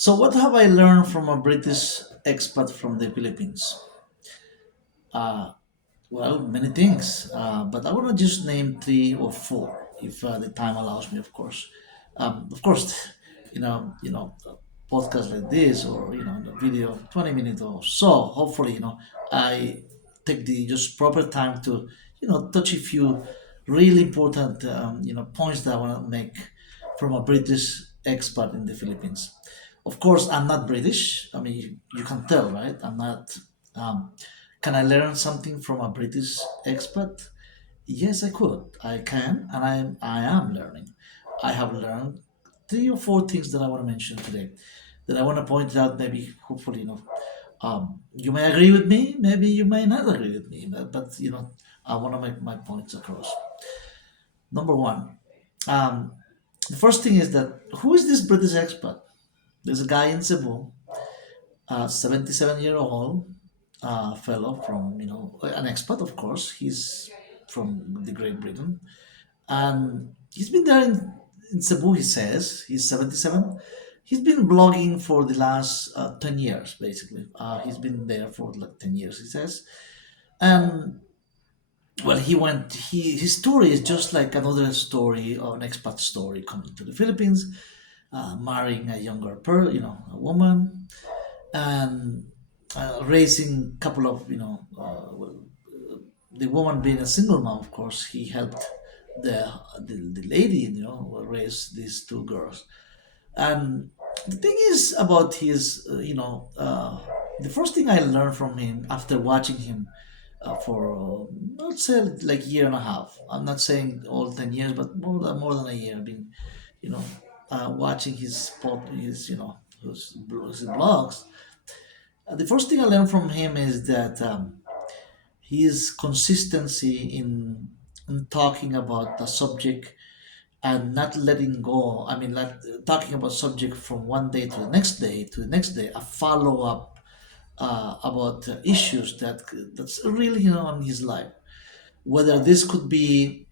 So, what have I learned from a British expat from the Philippines? Uh, well, many things, but I want to just name three or four, if the time allows me, of course. Of course, a podcast like this, or the video, 20 minutes or so. Hopefully, I take the just proper time to, touch a few really important, points that I want to make from a British expat in the Philippines. Of course, I'm not British. I mean, you can tell, right? I'm not. Um, can I learn something from a British expat? Yes, I could. I can, and I am learning. I have learned three or four things that I want to mention today. That I want to point out. Maybe, hopefully, you may agree with me. Maybe you may not agree with me. But I want to make my points across. Number one, um, the first thing is that who is this British expat? There's a guy in Cebu, 77-year-old fellow from an expat, of course. He's from the Great Britain, and he's been there in Cebu. He says he's 77. He's been blogging for the last 10 years, basically. He's been there for like 10 years, he says. And well, his story is just like another story, or an expat story, coming to the Philippines, marrying a younger a woman, and raising a couple of well, the woman being a single mom. Of course, he helped the lady raise these two girls. And the thing is about his the first thing I learned from him after watching him for let's say like year and a half. I'm not saying all 10 years, but more than a year. I've been you know watching his blogs. The first thing I learned from him is that his consistency in talking about the subject and not letting go. I mean, like talking about subject from one day to the next day to the next day, a follow up about issues that's really on his life. Whether this could be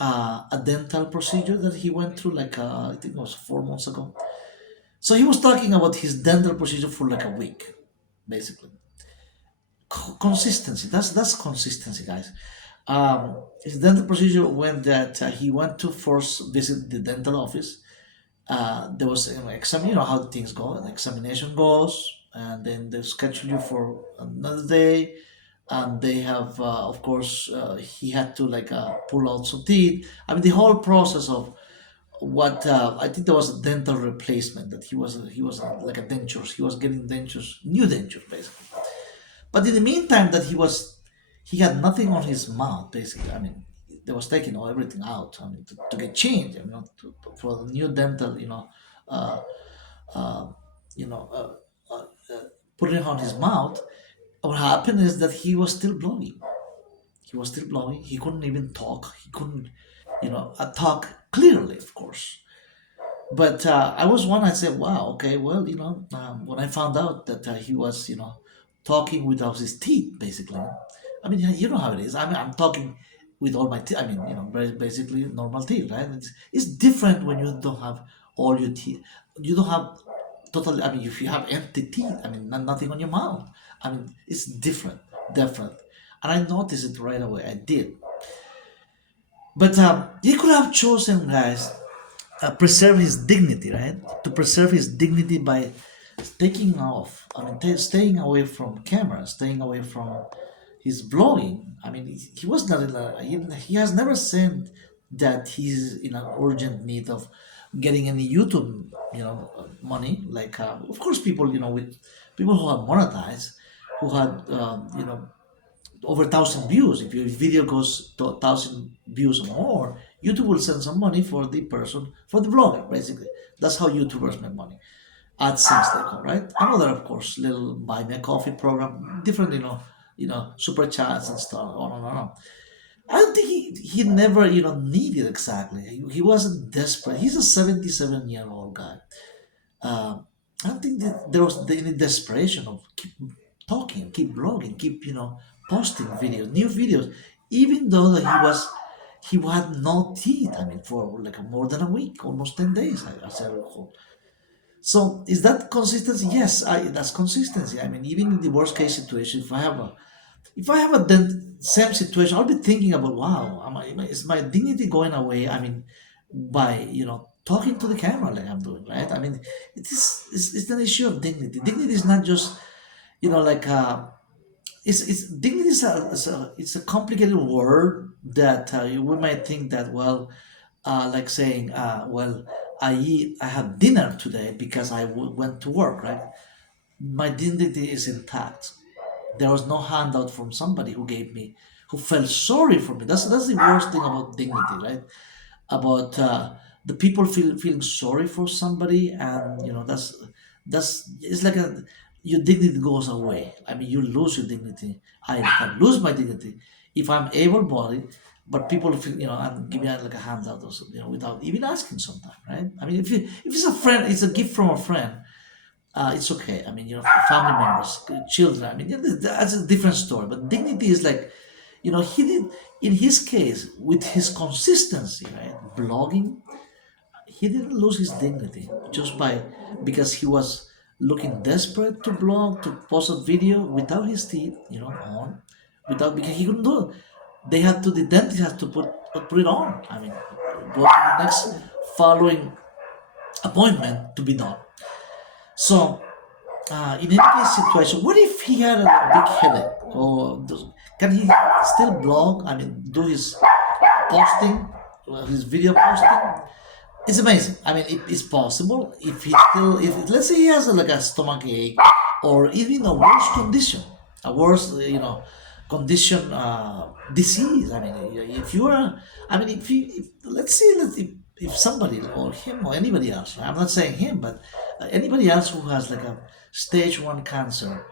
a dental procedure that he went through, like I think it was 4 months ago. So he was talking about his dental procedure for like a week, basically. Consistency. That's consistency, guys. His dental procedure when that he went to first visit the dental office. There was an exam. You know how things go. An examination goes, and then they schedule you for another day. And they have, of course, he had to like pull out some teeth. I mean, the whole process of what I think there was a dental replacement that he was like a dentures. He was getting dentures, new dentures, basically. But in the meantime, that he had nothing on his mouth. Basically, I mean, they was taking everything out. I mean, to get changed, for the new dental, uh, uh, you know, putting it on his mouth. What happened is that he was still blowing. He was still blowing. He couldn't even talk. He couldn't, talk clearly, of course. But I was one. I said, "Wow, okay, well, when I found out that he was, talking without his teeth, basically. I mean, you know how it is. I mean, I'm talking with all my teeth. I mean, basically normal teeth, right? It's different when you don't have all your teeth. You don't have totally. I mean, if you have empty teeth, I mean, nothing on your mouth. I mean, it's different. And I noticed it right away. I did. But he could have chosen, guys, preserve his dignity, right? To preserve his dignity by taking off. I mean, staying away from cameras, staying away from his vlogging. I mean, he was not in he has never said that he's in an urgent need of getting any YouTube, money. Like, of course, people, with people who have monetized, who had, over 1,000 views. If your video goes to 1,000 views or more, YouTube will send some money for the person, for the vlogger, basically. That's how YouTubers make money. AdSense they call, right? Another, of course, little buy me a coffee program, different, super chats and stuff, on and on. I don't think he never, needed exactly. He wasn't desperate. He's a 77-year-old guy. I don't think that there was any desperation of keep talking, keep blogging, keep posting videos, new videos, even though that he had no teeth. I mean, for like more than a week, almost 10 days, as I recall. So is that consistency? Yes, that's consistency. I mean, even in the worst case situation, if I have a same situation, I'll be thinking about, wow, is my dignity going away? I mean, by talking to the camera like I'm doing, right? I mean, it's an issue of dignity. Dignity is not just like it's dignity it's a complicated word that we might think that, well, like saying, well, I had dinner today because went to work, right? My dignity is intact. There was no handout from somebody who felt sorry for me. That's the worst thing about dignity, right? About the people feeling sorry for somebody, and that's it's like your dignity goes away. I mean, you lose your dignity. I can lose my dignity if I'm able-bodied, but people feel, and give me like a handout or something, without even asking sometimes, right? I mean, if it's a friend, it's a gift from a friend, it's okay. I mean, family members, children. I mean, that's a different story. But dignity is like, he did in his case with his consistency, right? Blogging, he didn't lose his dignity just by because he was looking desperate to blog, to post a video without his teeth, on, without because he couldn't do it. The dentist had to put it on. I mean, go to the next following appointment to be done. So in any case situation, what if he had a big headache? Can he still blog? I mean, do his posting, his video posting? It's amazing. I mean, it's possible if if let's say he has like a stomach ache or even a worse condition, a worse, condition, disease. I mean, if you are, I mean, if let's say that if somebody or him or anybody else, I'm not saying him, but anybody else who has like a stage one cancer,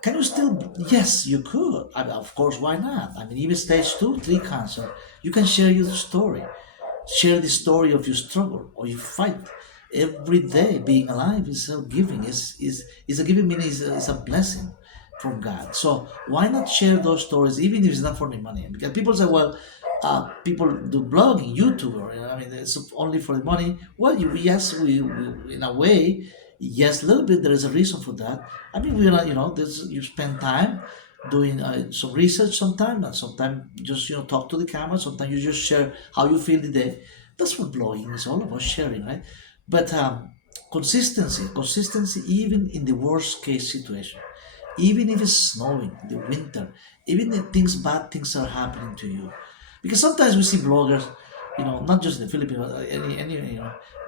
can you still? Yes, you could. I mean, of course, why not? I mean, even stage two, three cancer, you can share your story. Share the story of your struggle or your fight. Every day being alive is a giving. Is a giving meaning is a blessing from God. So why not share those stories even if it's not for the money? Because people say, well, people do blogging, YouTube, or I mean, it's only for the money. Well, yes, we in a way, yes, a little bit. There is a reason for that. I mean, we're not, you spend time doing some research sometimes, and sometimes just talk to the camera. Sometimes you just share how you feel the day. That's what blogging is all about, sharing, right? But consistency, even in the worst case situation, even if it's snowing, the winter, even if bad things are happening to you, because sometimes we see bloggers, not just in the Philippines, but any,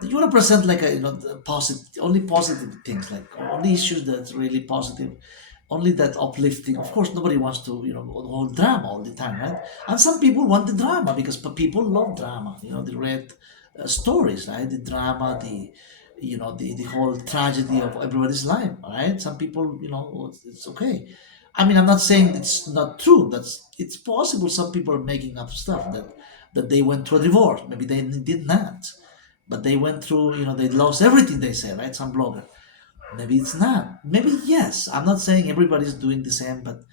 you want to present like the positive, only positive things, like only issues that's really positive, only that uplifting. Of course, nobody wants to, all drama all the time, right? And some people want the drama because people love drama. The red stories, right? The drama, the whole tragedy of everybody's life, right? Some people, it's okay. I mean, I'm not saying it's not true. It's possible. Some people are making up stuff that they went through a divorce. Maybe they did not, but they went through. They lost everything. They say, right? Some blogger. Maybe it's not. Maybe yes. I'm not saying everybody's doing the same, but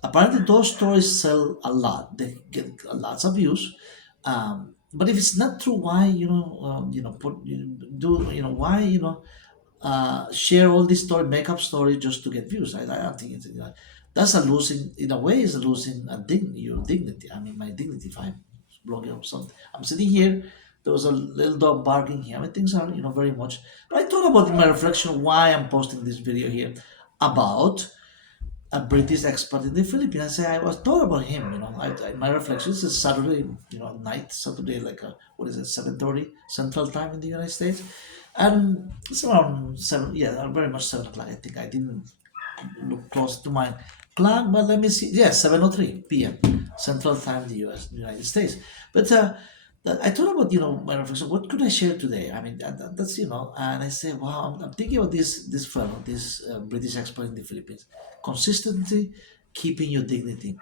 apparently those stories sell a lot. They get lots of views. But if it's not true, why put do why share all this story, make up story just to get views? I don't think it's that's a losing in a way. Is a losing your dignity. I mean, my dignity. If I'm blogging or something, I'm sitting here. There was a little dog barking here. I mean, things are very much. But I thought about in my reflection why I'm posting this video here about a British expat in the Philippines. I say I was thought about him. My reflections is Saturday, night, Saturday, like what is it, 7:30 Central Time in the United States, and it's around seven. Yeah, very much 7 o'clock. I think I didn't look close to my clock, but let me see. Yes, 7:03 p.m. Central Time, the United States. But I thought about my reflection. What could I share today? I mean, that's and I say, wow, I'm thinking about this fellow, this British expert in the Philippines. Consistency, keeping your dignity,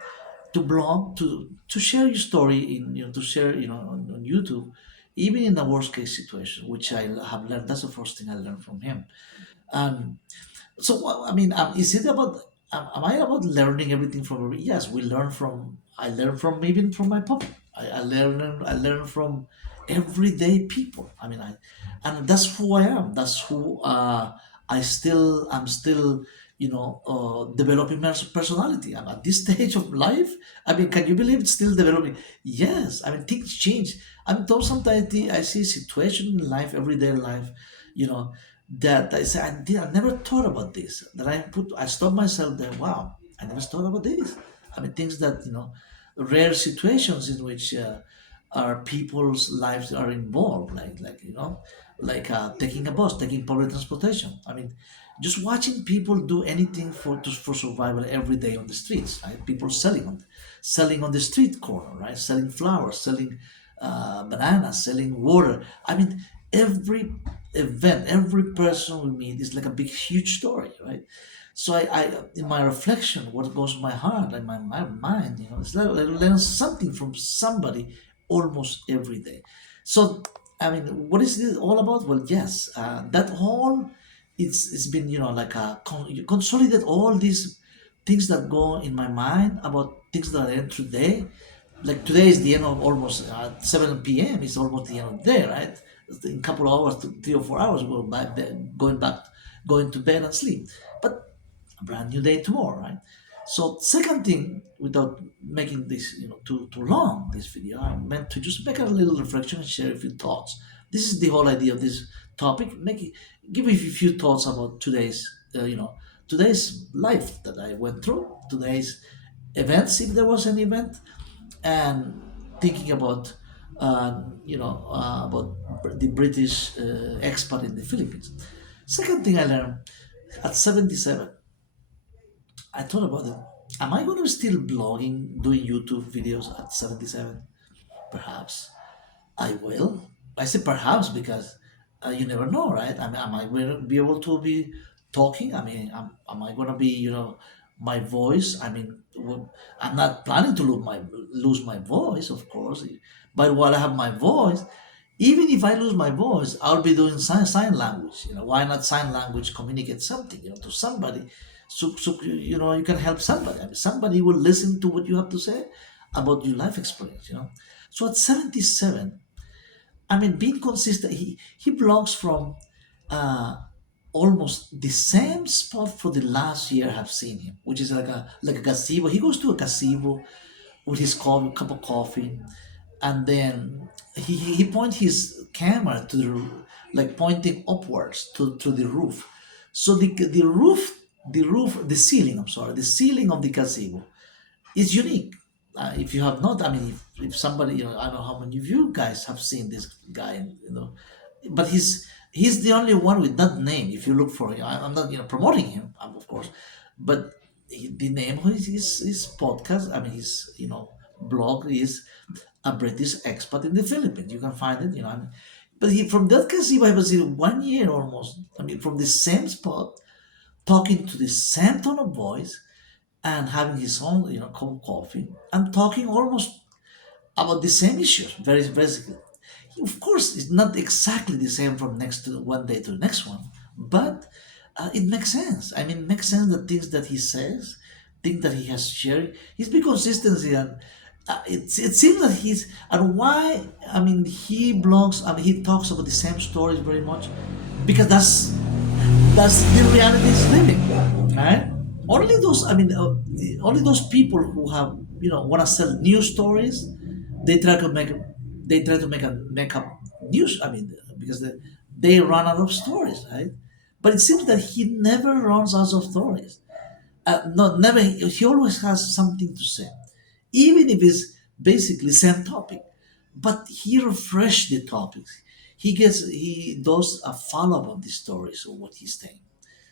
to blog, to share your story to share on YouTube, even in the worst case situation, which I have learned. That's the first thing I learned from him. And so, I mean, is it about? Am I about learning everything from? Yes, we learn from. I learn from even from my puppy. I learn. I learn from. everyday people. And that's who I am. That's who I'm still, developing my personality. I'm at this stage of life. Can you believe it's still developing? Yes. Things change. Though sometimes I see situation in life, everyday life, you know, that I say, I never thought about this. That I stop myself there. Wow, I never thought about this. Things that, rare situations in which our people's lives are involved, like taking a bus, taking public transportation. Just watching people do anything for survival every day on the streets, right? People selling on the street corner, right? Selling flowers, selling bananas, selling water. Every event, every person we meet is like a big, huge story, right? So in my reflection, what goes in my heart and my mind, it's like I learn something from somebody almost every day. So, what is this all about? Well, yes, that whole it's been, like you consolidate all these things that go in my mind about things that I learned today. Like today is the end of almost 7 p.m. It's almost the end of the day, right? In a couple of hours, 3 or 4 hours, going to bed and sleep. But a brand new day tomorrow, right? So second thing, without making this too long, this video, I meant to just make a little reflection and share a few thoughts. This is the whole idea of this topic. Give me a few thoughts about today's life that I went through, today's events, if there was an event, and thinking about the British expat in the Philippines. Second thing I learned at 77, I thought about it. Am I going to still blogging, doing YouTube videos at 77? Perhaps I will. I say perhaps because you never know, right? Am I going to be able to be talking? Am I going to be, my voice? I'm not planning to lose my voice, of course. But while I have my voice, even if I lose my voice, I'll be doing sign language. Why not sign language communicate something, to somebody? So you can help somebody. Somebody will listen to what you have to say about your life experience. So at 77, being consistent, he blogs from uh, almost the same spot for the last year I've seen him, which is like a gazebo. He goes to a gazebo with his cup of coffee, and then he points his camera to like pointing upwards to the roof. So the ceiling. I'm sorry, the ceiling of the gazebo is unique. If you have not, if somebody, I don't know how many of you guys have seen this guy, but he's the only one with that name. If you look for him, I'm not, promoting him, of course, but the name of his podcast, his, blog is a British expat in the Philippines. You can find it, but he from that casino, I was in 1 year almost. From the same spot, talking to the same tone of voice and having his own, cup of coffee and talking almost about the same issues, very basically. Of course, it's not exactly the same from next to one day to the next one, but it makes sense. It makes sense the things that he says, things that he has shared. He's been consistency, and it seems that he's and why. He blogs. He talks about the same stories very much because that's the reality is living, right? Only those, only those people who have, want to sell news stories, they try to make, make up news. Because they run out of stories, right? But it seems that he never runs out of stories. Not never. He always has something to say, even if it's basically same topic. But he refresh the topics. He does a follow up of the stories of what he's saying.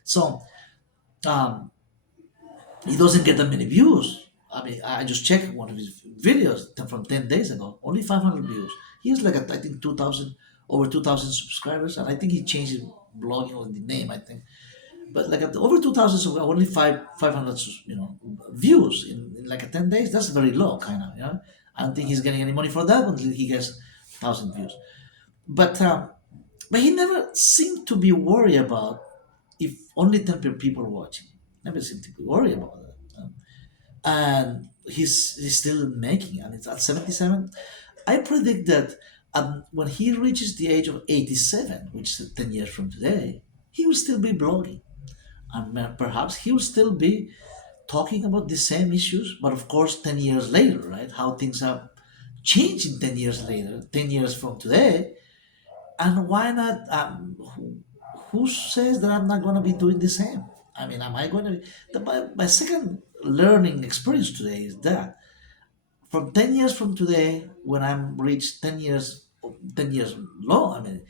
So um, he doesn't get that many views. I just checked one of his videos from 10 days ago, only 500 views. He has like I think 2,000 over 2,000 subscribers, and I think he changed his blogging on the name. I think, but like at over 2,000, so only 500 views in like a 10 days. That's very low, kind of. I don't think he's getting any money for that until he gets 1,000 views. But he never seemed to be worried about if only 10 people watching. Never seemed to be worried about that. And he's still making, and it's at 77. I predict that And when he reaches the age of 87, which is 10 years from today, he will still be blogging. And perhaps he will still be talking about the same issues, but of course, 10 years later, right? How things have changed in 10 years later, 10 years from today. And why not? Who says that I'm not going to be doing the same? I mean, am I going to? My second learning experience today is that from 10 years from today, when I'm reached 10 years long, I mean,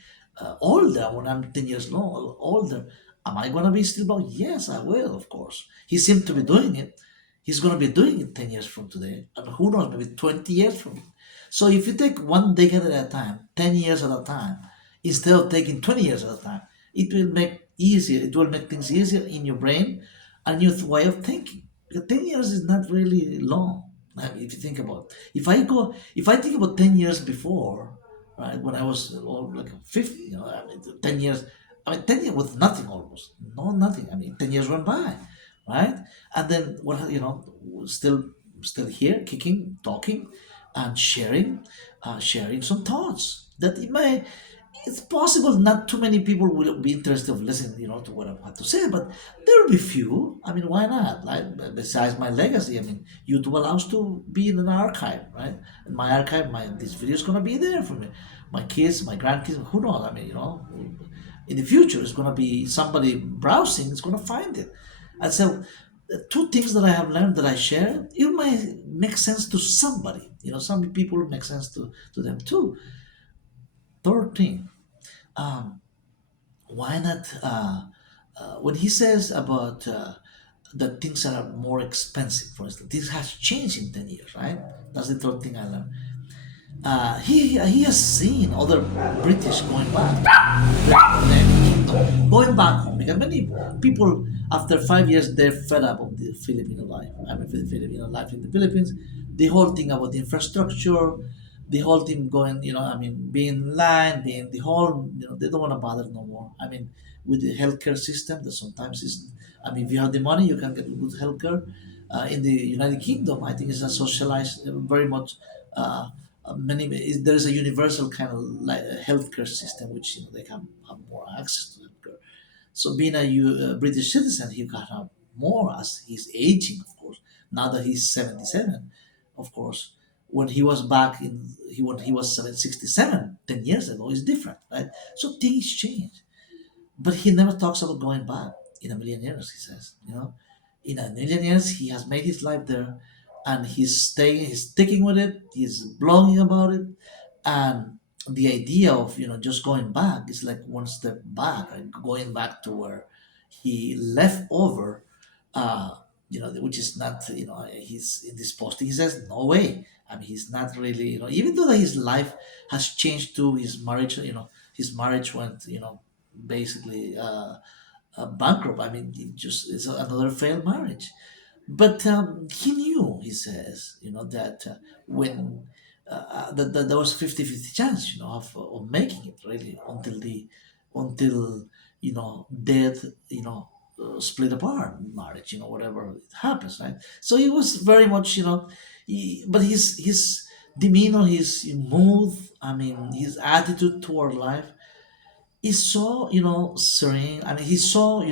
older, when I'm 10 years long, older, am I going to be still blogging? Yes, I will, of course. He seemed to be doing it. He's going to be doing it 10 years from today. And who knows, maybe 20 years from now. So if you take one decade at a time, 10 years at a time, instead of taking 20 years at a time, it will make things easier in your brain and your way of thinking. Because 10 years is not really long. I mean, if you think about it. If I think about 10 years before, right, when I was like 50, I mean, 10 years, 10 years with nothing almost. No, nothing. I mean, 10 years went by, right? And then, still, still here, kicking, talking, and sharing some thoughts that it may, it's possible not too many people will be interested of listening, to what I have to say, but there will be few. I mean, why not? Like, besides my legacy, I mean, YouTube allows to be in an archive, right? And my archive, this video is gonna be there for me, my kids, my grandkids, who knows? I mean, in the future, it's gonna be somebody browsing, is gonna find it, and so. The two things that I have learned that I share, it might make sense to somebody. Some people make sense to them too. Third thing, um, why not when he says about that things are more expensive, for instance, this has changed in 10 years, right? That's the third thing I learned. He has seen other British going back home, because many people after 5 years they're fed up of the Filipino life. I mean, the Filipino life in the Philippines, the whole thing about the infrastructure, the whole thing going, I mean, being in line, being the whole, they don't want to bother no more. I mean, with the healthcare system that sometimes is, I mean, if you have the money, you can get good healthcare. In the United Kingdom, I think it's a socialized, very much. Uh, there is a universal kind of like healthcare system, which they can have more access to healthcare. So being a British citizen, he can have more as he's aging, of course. Now that he's 77, of course. When he was back when he was 67, 10 years ago, is different, right? So things change. But he never talks about going back in a million years, he says. In a million years, he has made his life there and he's sticking with it, he's blogging about it. And the idea of, just going back is like one step back, right? Going back to where he left over, uh, which is not, he's in this posting. He says, no way. I mean, he's not really, even though that his life has changed to his marriage, his marriage went, basically bankrupt. I mean, it's another failed marriage. But he knew, he says, that when that there was 50-50 chance, of making it really until death, split apart marriage, whatever it happens, right? So he was very much, but his demeanor, his mood, I mean, his attitude toward life is so, serene. I mean, he's so,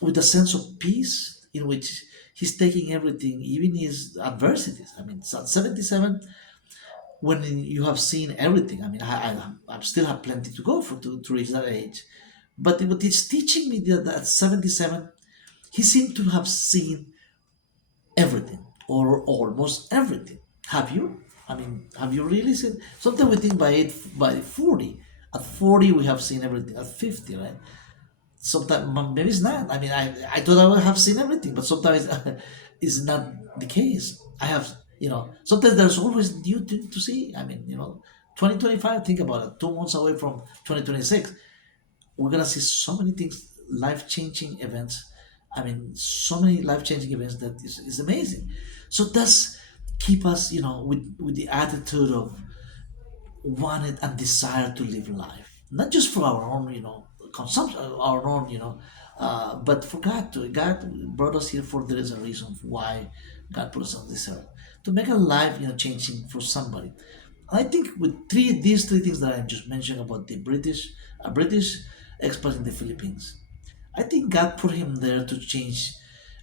with a sense of peace in which he's taking everything, even his adversities. I mean, at 77, when you have seen everything, I mean, I still have plenty to go to reach that age. But what it's teaching me that at 77, he seemed to have seen everything or almost everything. Have you? I mean, have you really seen? Sometimes we think by 40. At 40, we have seen everything. At 50, right? Sometimes maybe it's not. I mean, I thought I would have seen everything, but sometimes it's not the case. I have, sometimes there's always new thing to see. I mean, 2025, think about it, 2 months away from 2026, we're gonna see so many things, life-changing events. I mean, so many life-changing events that is amazing. So that's keep us, with the attitude of wanted and desire to live life, not just for our own, consumption, our own, but for God too. God brought us here for there is a reason why God put us on this earth to make a life, changing for somebody. I think with these three things that I just mentioned about the British expat in the Philippines, I think God put him there to change,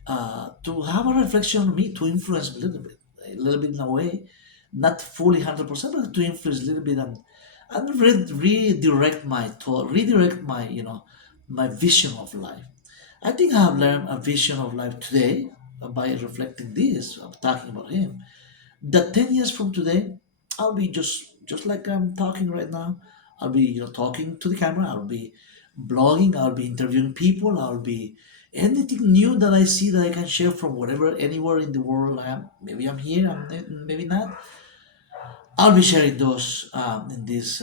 to have a reflection on me, to influence a little bit in a way, not fully 100%, but to influence a little bit and redirect my thought, redirect my my vision of life. I think I have learned a vision of life today by reflecting this. I'm talking about him that 10 years from today, I'll be just like I'm talking right now. I'll be talking to the camera. I'll be blogging. I'll be interviewing people. I'll be anything new that I see that I can share from whatever anywhere in the world I am. Maybe I'm here, maybe not. I'll be sharing those in this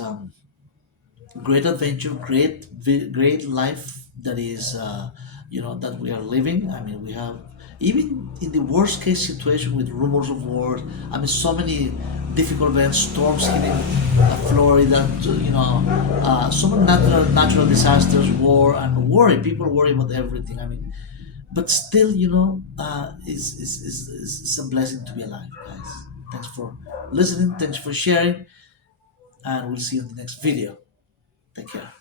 great adventure, great life that is, that we are living. I mean, we have even in the worst case situation with rumors of war. I mean, so many difficult events, storms hitting Florida, so many natural disasters, war and worry. People worry about everything. I mean, but still, it's a blessing to be alive, guys. Thanks for listening. Thanks for sharing, and we'll see you in the next video. Take care.